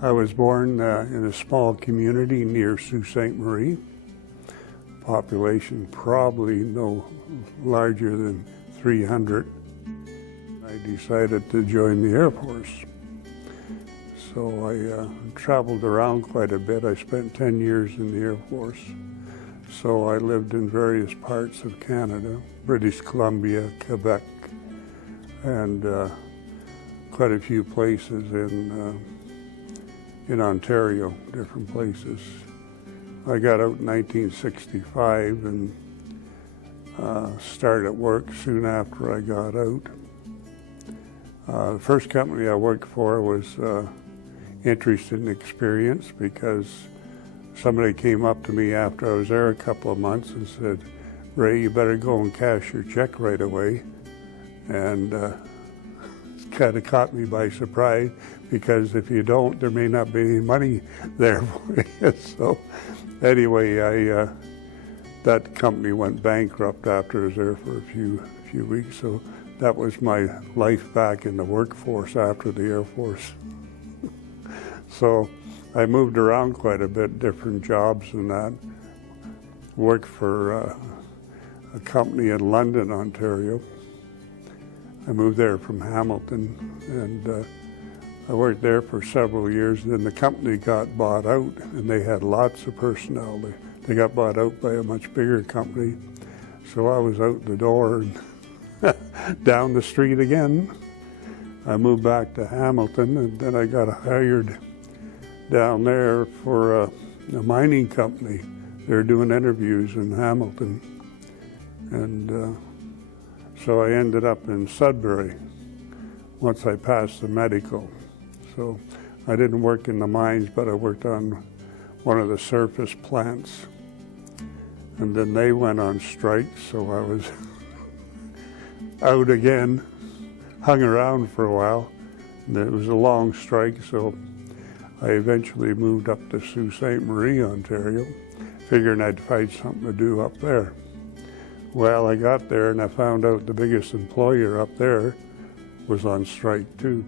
I was born in a small community near Sault Ste. Marie. Population probably no larger than 300. I decided to join the Air Force. So I traveled around quite a bit. I spent 10 years in the Air Force. So I lived in various parts of Canada, British Columbia, Quebec, and quite a few places in Ontario, different places. I got out in 1965 and started work soon after I got out. The first company I worked for was interesting experience because somebody came up to me after I was there a couple of months and said, "Ray, you better go and cash your check right away." And it kind of caught me by surprise because if you don't, there may not be any money there for you. So anyway, that company went bankrupt after I was there for a few weeks. So that was my life back in the workforce after the Air Force. So I moved around quite a bit, different jobs and that. Worked for a company in London, Ontario. I moved there from Hamilton, and I worked there for several years. Then the company got bought out, and they had lots of personnel. They got bought out by a much bigger company. So I was out the door and down the street again. I moved back to Hamilton, and then I got hired down there for a mining company. They were doing interviews in Hamilton. And so I ended up in Sudbury once I passed the medical. So I didn't work in the mines, but I worked on one of the surface plants. And then they went on strike, so I was out again, hung around for a while. And it was a long strike, so I eventually moved up to Sault Ste. Marie, Ontario, figuring I'd find something to do up there. Well, I got there and I found out the biggest employer up there was on strike too.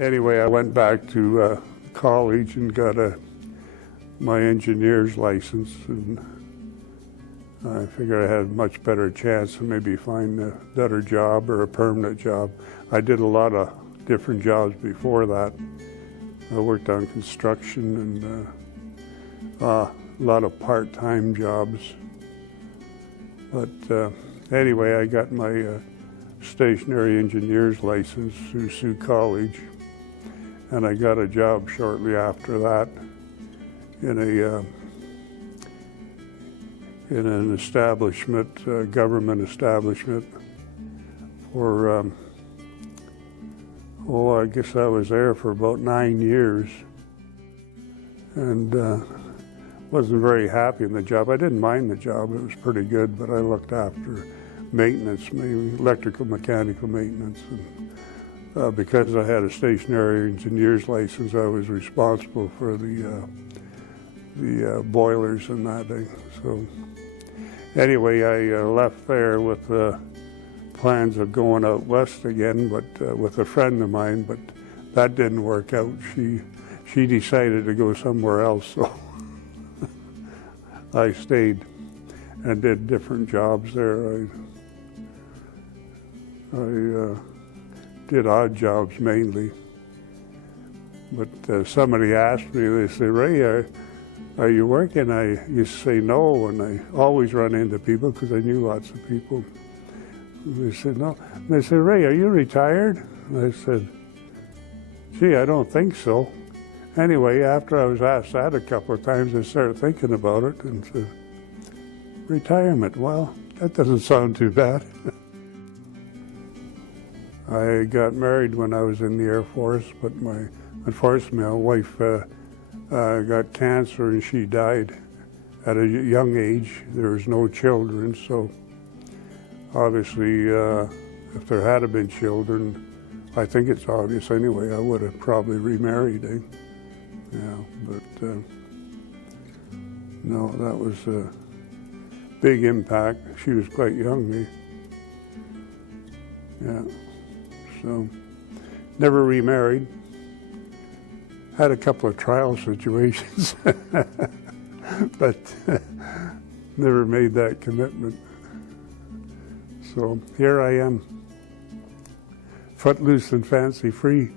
Anyway, I went back to college and got my engineer's license, and I figured I had a much better chance to maybe find a better job or a permanent job. I did a lot of different jobs before that. I worked on construction and a lot of part-time jobs. But anyway, I got my stationary engineer's license through Sault College, and I got a job shortly after that in an establishment, government establishment, for I guess I was there for about 9 years, and wasn't very happy in the job. I didn't mind the job, it was pretty good, but I looked after maintenance, mainly electrical, mechanical maintenance. And because I had a stationary engineer's license, I was responsible for the boilers and that thing. So anyway, I left there with plans of going out west again, but with a friend of mine, but that didn't work out. She decided to go somewhere else, so I stayed and did different jobs there. I did odd jobs mainly, but somebody asked me, they said, "Ray, are you working?" I used to say no, and I always run into people because I knew lots of people. And they said no. And they said, "Ray, are you retired?" And I said, "Gee, I don't think so." Anyway, after I was asked that a couple of times, I started thinking about it and said, retirement, well, that doesn't sound too bad. I got married when I was in the Air Force, but unfortunately my wife got cancer and she died at a young age. There was no children, so obviously if there had been children, I think it's obvious anyway, I would have probably remarried. Yeah, but no, that was a big impact. She was quite young, yeah. So, never remarried. Had a couple of trial situations, but never made that commitment. So here I am, footloose and fancy free.